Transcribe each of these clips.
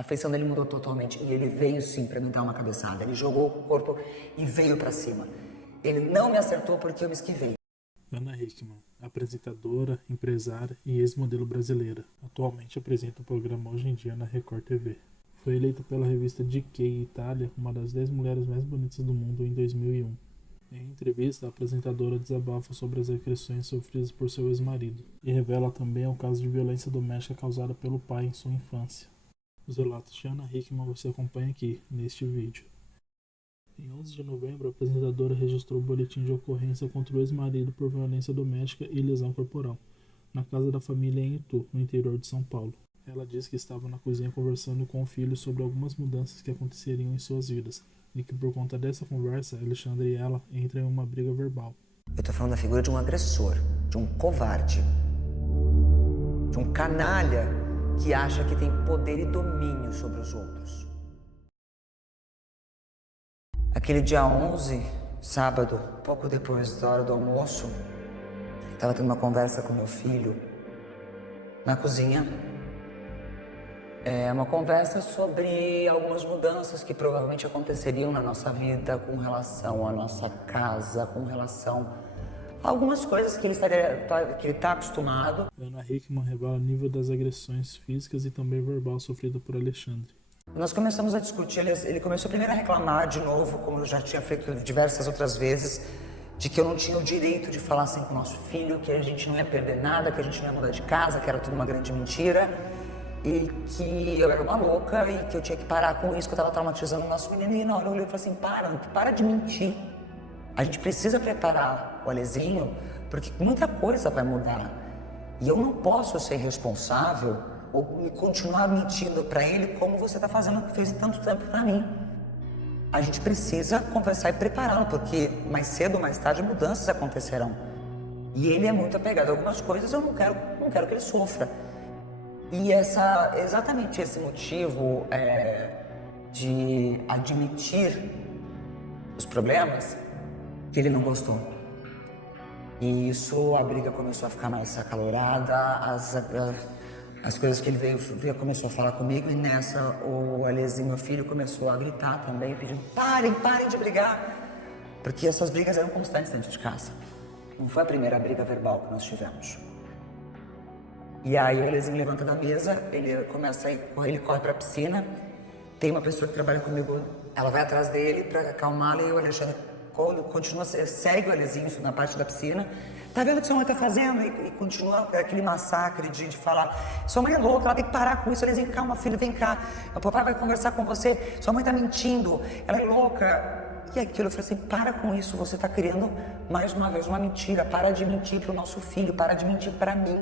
A feição dele mudou totalmente e ele veio sim pra me dar uma cabeçada. Ele jogou o corpo e veio pra cima. Ele não me acertou porque eu me esquivei. Ana Hickman, apresentadora, empresária e ex-modelo brasileira. Atualmente apresenta o programa Hoje em Dia na Record TV. Foi eleita pela revista GQ Itália uma das 10 mulheres mais bonitas do mundo em 2001. Em entrevista, a apresentadora desabafa sobre as agressões sofridas por seu ex-marido e revela também o caso de violência doméstica causada pelo pai em sua infância. Os relatos de Ana Hickman você acompanha aqui, neste vídeo. Em 11 de novembro, a apresentadora registrou o boletim de ocorrência contra o ex-marido por violência doméstica e lesão corporal, na casa da família em Itu, no interior de São Paulo. Ela disse que estava na cozinha conversando com o filho sobre algumas mudanças que aconteceriam em suas vidas, e que por conta dessa conversa, Alexandre e ela entram em uma briga verbal. Eu tô falando da figura de um agressor, de um covarde, de um canalha que acha que tem poder e domínio sobre os outros. Aquele dia 11, sábado, pouco depois da hora do almoço, estava tendo uma conversa com meu filho na cozinha. É uma conversa sobre algumas mudanças que provavelmente aconteceriam na nossa vida com relação à nossa casa, com relação a algumas coisas que ele está acostumado. Ana Hickman revela o nível das agressões físicas e também verbal sofrida por Alexandre. Nós começamos a discutir, ele começou primeiro a reclamar de novo, como eu já tinha feito diversas outras vezes, de que eu não tinha o direito de falar assim com o nosso filho, que a gente não ia perder nada, que a gente não ia mudar de casa, que era tudo uma grande mentira, e que eu era uma louca e que eu tinha que parar com isso, que eu estava traumatizando o nosso menino. E na hora eu olhei e falei assim, para de mentir. A gente precisa preparar o Alezinho, porque muita coisa vai mudar. E eu não posso ser responsável ou continuar mentindo para ele como você está fazendo, que fez tanto tempo para mim. A gente precisa conversar e prepará-lo, porque mais cedo ou mais tarde mudanças acontecerão. E ele é muito apegado a algumas coisas, eu não quero que ele sofra. E exatamente esse motivo de admitir os problemas que ele não gostou. E isso, a briga começou a ficar mais acalorada, as coisas que ele veio começou a falar comigo, e nessa o Alezinho, meu filho, começou a gritar também, pedindo, parem de brigar, porque essas brigas eram constantes dentro de casa. Não foi a primeira briga verbal que nós tivemos. E aí o Alezinho levanta da mesa, ele corre pra piscina, tem uma pessoa que trabalha comigo, ela vai atrás dele pra acalmá-lo, e o Alexandre segue o Alezinho na parte da piscina. Tá vendo o que sua mãe tá fazendo? E continua aquele massacre de falar, sua mãe é louca, ela tem que parar com isso. Alezinho, calma filho, vem cá, o papai vai conversar com você, sua mãe tá mentindo, ela é louca. E aquilo, eu falei assim, para com isso, você tá criando mais uma vez uma mentira, para de mentir pro nosso filho, para de mentir pra mim.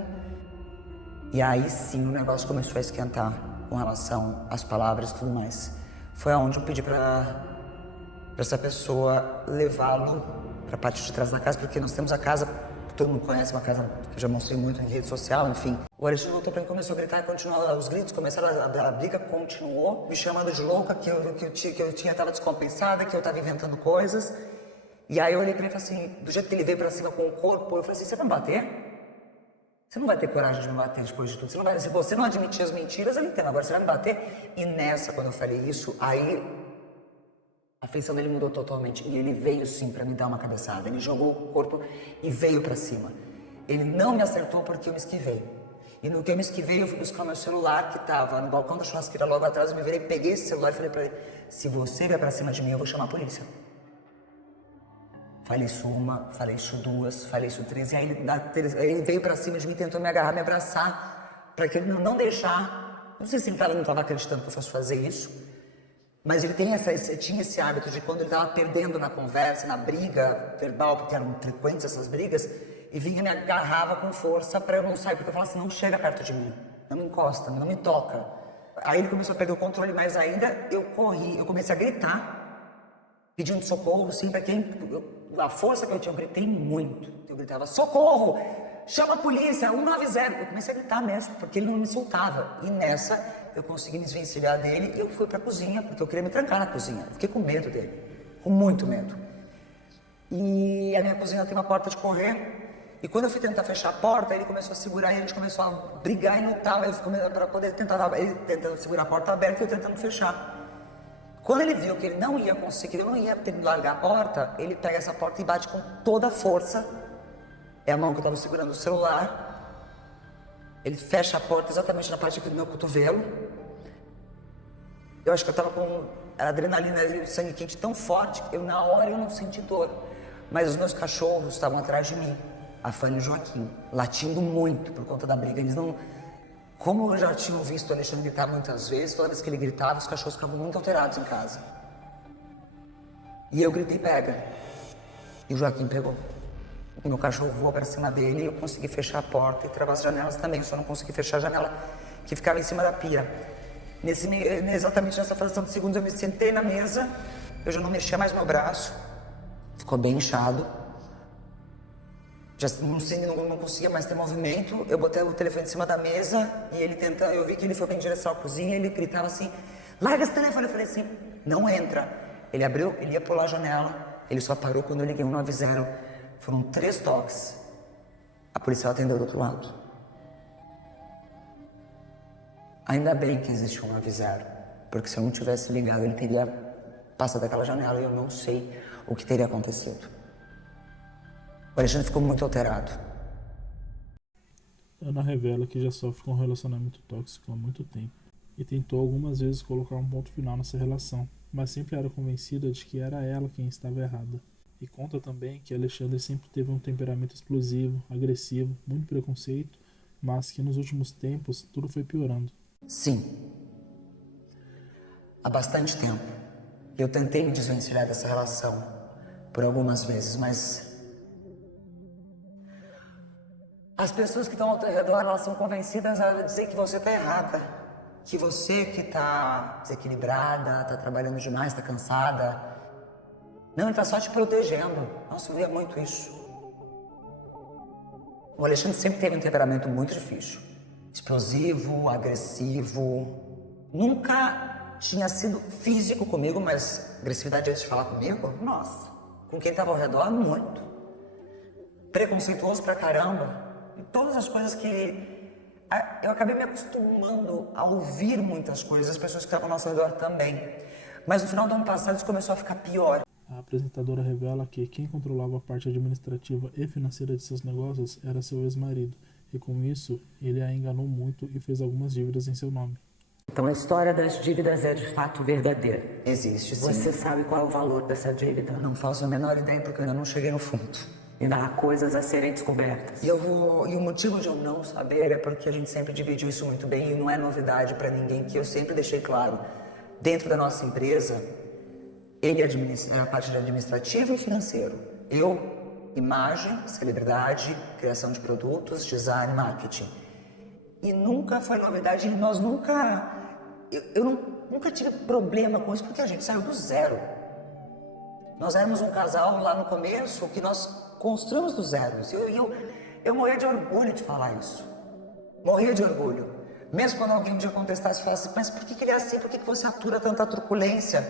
E aí sim o negócio começou a esquentar com relação às palavras e tudo mais. Foi aonde eu pedi pra essa pessoa levá-lo pra parte de trás da casa, porque nós temos a casa, todo mundo conhece, uma casa que eu já mostrei muito em rede social, enfim. O Alexandre voltou pra mim, começou a gritar, os gritos começaram, a briga continuou, me chamando de louca, que eu tava descompensada, que eu tava inventando coisas. E aí eu olhei pra ele e falei assim, do jeito que ele veio pra cima com o corpo, eu falei assim, você vai me bater? Você não vai ter coragem de me bater depois de tudo. Se você não admitir as mentiras, eu entendo. Agora você vai me bater. E nessa, quando eu falei isso, aí a feição dele mudou totalmente. E ele veio sim pra me dar uma cabeçada. Ele jogou o corpo e veio pra cima. Ele não me acertou porque eu me esquivei. E no que eu me esquivei, eu fui buscar meu celular que tava no balcão da churrasqueira logo atrás. Eu me virei, peguei esse celular e falei pra ele, se você vier pra cima de mim, eu vou chamar a polícia. Falei isso uma, falei isso duas, falei isso três, e aí ele veio pra cima de mim, tentou me agarrar, me abraçar, pra que ele não deixar, não sei se ele não tava acreditando que eu fosse fazer isso, mas ele tinha esse hábito de quando ele tava perdendo na conversa, na briga verbal, porque eram frequentes essas brigas, e vinha e me agarrava com força pra eu não sair, porque eu falava assim, não chega perto de mim, não me encosta, não me toca. Aí ele começou a perder o controle mais ainda, eu comecei a gritar, pedindo socorro, sim, pra quem... A força que eu tinha, eu gritei muito. Eu gritava, socorro! Chama a polícia, 190. Eu comecei a gritar mesmo, porque ele não me soltava. E nessa, eu consegui me desvencilhar dele e eu fui pra cozinha, porque eu queria me trancar na cozinha. Eu fiquei com medo dele, com muito medo. E a minha cozinha tem uma porta de correr. E quando eu fui tentar fechar a porta, ele começou a segurar e a gente começou a brigar e lutar para poder tentar, ele tentando segurar a porta aberta e eu tentando fechar. Quando ele viu que ele não ia conseguir, que eu não ia ter que largar a porta, ele pega essa porta e bate com toda a força. É a mão que eu estava segurando o celular. Ele fecha a porta exatamente na parte aqui do meu cotovelo. Eu acho que eu estava com a adrenalina e o sangue quente tão forte que na hora eu não senti dor. Mas os meus cachorros estavam atrás de mim, a Fanny e o Joaquim, latindo muito por conta da briga. Eles não... Como eu já tinha visto o Alexandre gritar muitas vezes, toda vez que ele gritava, os cachorros ficavam muito alterados em casa. E eu gritei, pega. E o Joaquim pegou. O meu cachorro voou para cima dele e eu consegui fechar a porta e travar as janelas também. Só não consegui fechar a janela que ficava em cima da pia. Exatamente nessa fração de segundos eu me sentei na mesa, eu já não mexia mais meu braço. Ficou bem inchado. Já não conseguia mais ter movimento. Eu botei o telefone em cima da mesa e ele tenta. Eu vi que ele foi em direção à cozinha e ele gritava assim: larga esse telefone. Eu falei assim: não entra. Ele abriu, ele ia pular a janela. Ele só parou quando eu liguei 190. Foram 3 toques. A policial atendeu do outro lado. Ainda bem que existe 190, porque se eu não tivesse ligado, ele teria passado daquela janela e eu não sei o que teria acontecido. O Alexandre ficou muito alterado. Ana revela que já sofre com um relacionamento tóxico há muito tempo e tentou algumas vezes colocar um ponto final nessa relação, mas sempre era convencida de que era ela quem estava errada. E conta também que Alexandre sempre teve um temperamento explosivo, agressivo, muito preconceito, mas que nos últimos tempos tudo foi piorando. Sim. Há bastante tempo. Eu tentei me desvencilhar dessa relação por algumas vezes, mas as pessoas que estão ao teu redor, elas são convencidas a dizer que você está errada. Que você que está desequilibrada, está trabalhando demais, está cansada. Não, ele está só te protegendo. Nossa, eu via muito isso. O Alexandre sempre teve um temperamento muito difícil. Explosivo, agressivo. Nunca tinha sido físico comigo, mas agressividade antes de falar comigo, nossa. Com quem estava ao redor, muito. Preconceituoso pra caramba. E todas as coisas que... Eu acabei me acostumando a ouvir muitas coisas, as pessoas que estavam ao nosso redor também. Mas no final do ano passado isso começou a ficar pior. A apresentadora revela que quem controlava a parte administrativa e financeira de seus negócios era seu ex-marido, e com isso ele a enganou muito e fez algumas dívidas em seu nome. Então a história das dívidas é de fato verdadeira. Existe, sim. Você sabe qual é o valor dessa dívida? Não faço a menor ideia porque eu ainda não cheguei no fundo. Ainda há coisas a serem descobertas. E o motivo de eu não saber é porque a gente sempre dividiu isso muito bem e não é novidade para ninguém, que eu sempre deixei claro. Dentro da nossa empresa, ele administra a parte de administrativo e financeiro. Eu, imagem, celebridade, criação de produtos, design, marketing. E nunca foi novidade, nós nunca... Eu nunca tive problema com isso porque a gente saiu do zero. Nós éramos um casal lá no começo que nós construímos do zero. Eu morria de orgulho de falar isso. Morria de orgulho. Mesmo quando alguém um dia contestasse e falasse, mas por que ele é assim? Por que você atura tanta truculência?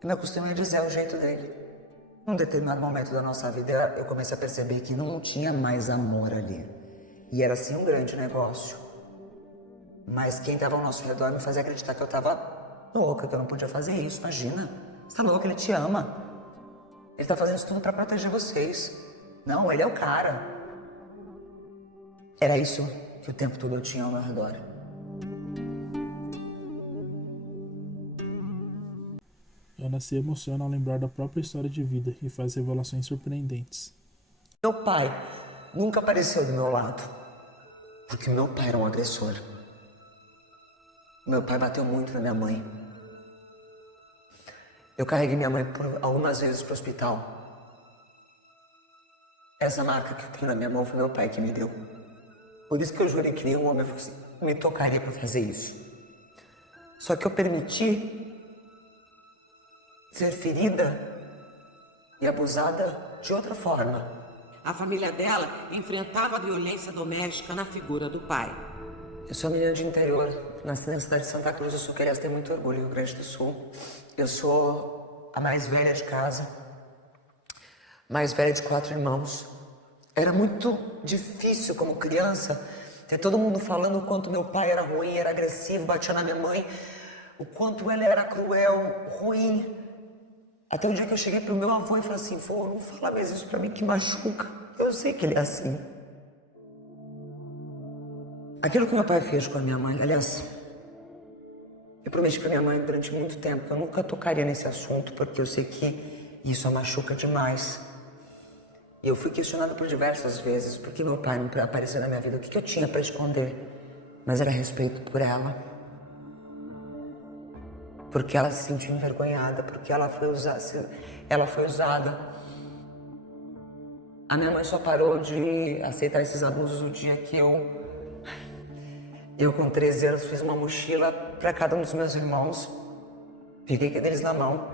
Eu me acostumei a dizer, é o jeito dele. Num determinado momento da nossa vida, eu comecei a perceber que não tinha mais amor ali. E era assim um grande negócio. Mas quem estava ao nosso redor me fazia acreditar que eu estava louca, que eu não podia fazer isso, imagina. Você tá louco, ele te ama. Ele tá fazendo isso tudo pra proteger vocês. Não, ele é o cara. Era isso que o tempo todo eu tinha ao meu redor. Ana se emociona ao lembrar da própria história de vida e faz revelações surpreendentes. Meu pai nunca apareceu do meu lado, porque meu pai era um agressor. Meu pai bateu muito na minha mãe. Eu carreguei minha mãe algumas vezes para o hospital. Essa marca que eu tenho na minha mão foi meu pai que me deu. Por isso que eu jurei que nenhum homem me tocaria para fazer isso. Só que eu permiti ser ferida e abusada de outra forma. A família dela enfrentava a violência doméstica na figura do pai. Eu sou menina de interior, nasci na cidade de Santa Cruz do Sul, que aliás tem muito orgulho, Rio Grande do Sul. Eu sou a mais velha de casa, mais velha de 4 irmãos. Era muito difícil como criança ter todo mundo falando o quanto meu pai era ruim, era agressivo, batia na minha mãe, o quanto ele era cruel, ruim. Até o dia que eu cheguei pro meu avô e falei assim, vô, não fala mais isso pra mim que machuca. Eu sei que ele é assim. Aquilo que meu pai fez com a minha mãe, aliás, eu prometi pra minha mãe durante muito tempo que eu nunca tocaria nesse assunto, porque eu sei que isso a machuca demais. E eu fui questionado por diversas vezes por que meu pai não apareceu na minha vida, o que eu tinha pra esconder. Mas era respeito por ela. Porque ela se sentiu envergonhada, porque ela foi usada. A minha mãe só parou de aceitar esses abusos no dia que eu com 13 anos fiz uma mochila para cada um dos meus irmãos, peguei eles na mão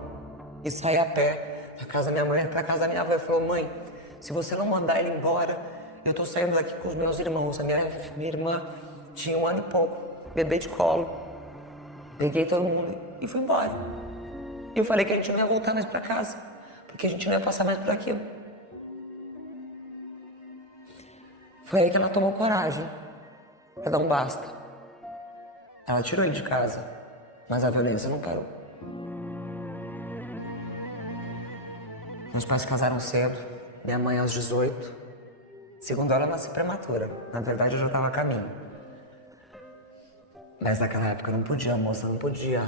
e saí a pé da casa da minha mãe para casa da minha avó. E falou, mãe, se você não mandar ele embora, eu tô saindo daqui com os meus irmãos. A minha irmã tinha 1 ano e pouco, bebê de colo. Peguei todo mundo e fui embora. E eu falei que a gente não ia voltar mais para casa, porque a gente não ia passar mais por aquilo. Foi aí que ela tomou coragem pra dar um basta. Ela tirou ele de casa, mas a violência não parou. Meus pais se casaram cedo, minha mãe aos 18. Segundo ela, eu nasci prematura. Na verdade, eu já estava a caminho. Mas naquela época eu não podia, a moça não podia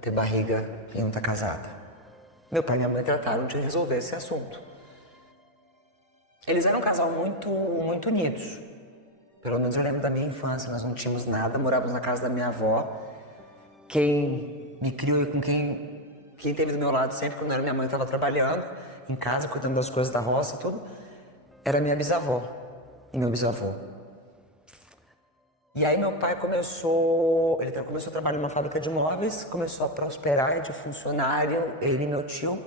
ter barriga e não estar casada. Meu pai e minha mãe trataram de resolver esse assunto. Eles eram um casal muito unidos. Pelo menos eu lembro da minha infância, nós não tínhamos nada, morávamos na casa da minha avó. Quem me criou e com quem esteve do meu lado sempre, quando era minha mãe, estava trabalhando em casa, cuidando das coisas da roça e tudo, era minha bisavó e meu bisavô. E aí meu pai começou a trabalhar numa fábrica de móveis, começou a prosperar de funcionário, ele e meu tio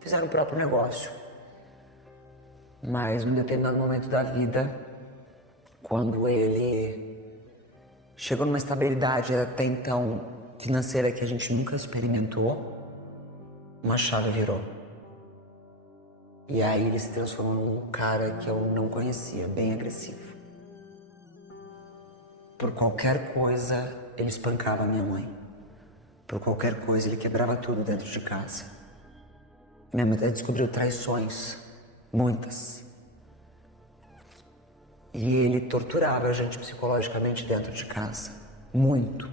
fizeram o próprio negócio. Mas num determinado momento da vida, quando ele chegou numa estabilidade até então financeira que a gente nunca experimentou, uma chave virou. E aí ele se transformou num cara que eu não conhecia, bem agressivo. Por qualquer coisa, ele espancava a minha mãe. Por qualquer coisa, ele quebrava tudo dentro de casa. Minha mãe descobriu traições, muitas. E ele torturava a gente psicologicamente dentro de casa, muito.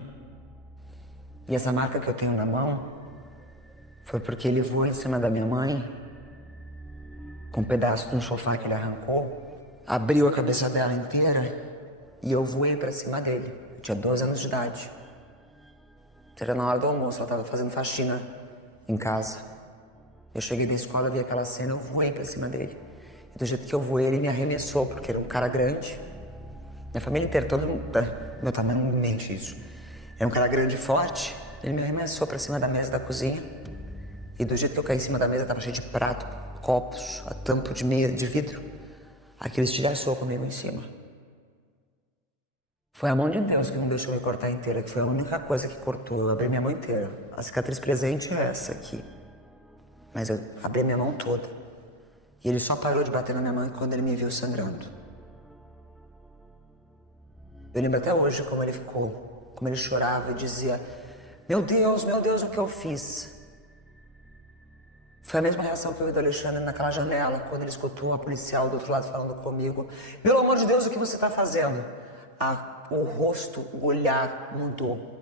E essa marca que eu tenho na mão foi porque ele voou em cima da minha mãe, com um pedaço de um sofá que ele arrancou, abriu a cabeça dela inteira e eu voei pra cima dele. Eu tinha 12 anos de idade. Era na hora do almoço, ela estava fazendo faxina em casa. Eu cheguei da escola, vi aquela cena, eu voei pra cima dele. E do jeito que eu voei, ele me arremessou, porque era um cara grande. Minha família inteira, todo mundo, meu tamanho não mente isso. Era um cara grande e forte, ele me arremessou pra cima da mesa da cozinha. E do jeito que eu caí em cima da mesa, tava cheio de prato, copos, a tampa de meia de vidro. Aquilo estilhaçou comigo em cima. Foi a mão de Deus que não deixou me cortar inteira, que foi a única coisa que cortou. Eu abri minha mão inteira. A cicatriz presente é essa aqui. Mas eu abri minha mão toda. E ele só parou de bater na minha mão quando ele me viu sangrando. Eu lembro até hoje como ele ficou, como ele chorava e dizia: meu Deus, o que eu fiz? Foi a mesma reação que eu vi do Alexandre naquela janela, quando ele escutou a policial do outro lado falando comigo: pelo amor de Deus, o que você está fazendo? O rosto, o olhar mudou.